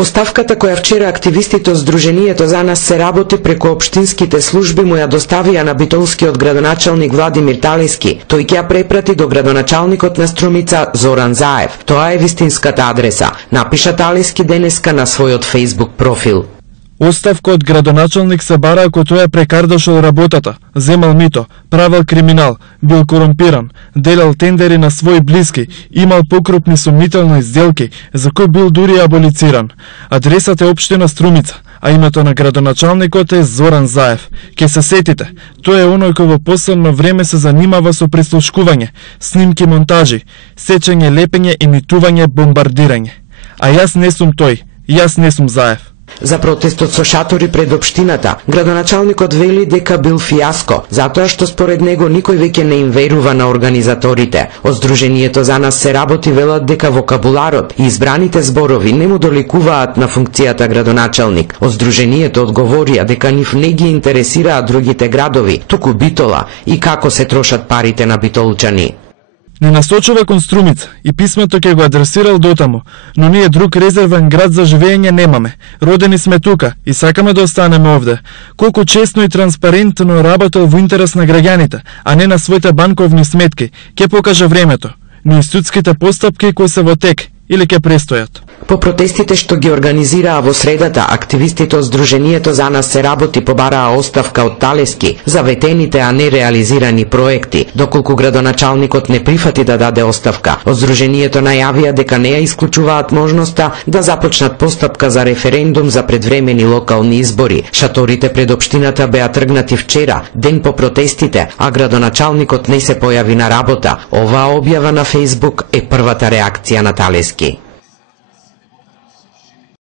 Оставката која вчера активистите од Сдруженијето за нас се работи преку општинските служби му ја доставија на битолскиот градоначалник Владимир Талески. Тој ќе ја препрати до градоначалникот на Струмица Зоран Заев. Тоа е вистинската адреса, напиша Талески денеска на својот Facebook профил. Оставка од градоначалник се бара ако тој е прекардашол работата, земал мито, правел криминал, бил корумпиран, делал тендери на своји блиски, имал покрупни сомнителни сделки, за кој бил дури аболициран. Адресата е општина Струмица, а името на градоначалникот е Зоран Заев. Ке се сетите, тој е оној кој во последно време се занимава со прислушкување, снимки, монтажи, сечење, лепење, имитување, бомбардирање. А јас не сум тој, јас не сум Заев. За протестот со шатори пред општината, градоначалникот вели дека бил фијаско, затоа што според него никој веќе не им верува на организаторите. Од Сдруженијето за нас се работи велат дека вокабуларот и избраните зборови не му доликуваат на функцијата градоначалник. Од Сдруженијето одговорија дека нив не ги интересираат другите градови, туку Битола и како се трошат парите на битолчани. Не насочува кон Струмица и писмото ќе го адресирал дотаму, но ние друг резервен град за живење немаме. Родени сме тука и сакаме да останеме овде. Колку честно и транспарентно работел во интерес на граѓаните, а не на своите банковни сметки, ќе покаже времето. Но и судските постапки кои се во тек или ќе престојат. По протестите што ги организираа во средата, активистите од Сдруженијето за нас се работи побараа оставка од Талески за ветените, а не реализирани проекти, доколку градоначалникот не прифати да даде оставка. Од Сдруженијето најавија дека не ја исклучуваат можноста да започнат постапка за референдум за предвремени локални избори. Шаторите пред општината беа тргнати вчера, ден по протестите, а градоначалникот не се појави на работа. Оваа објава на Facebook е првата реакција на Талески.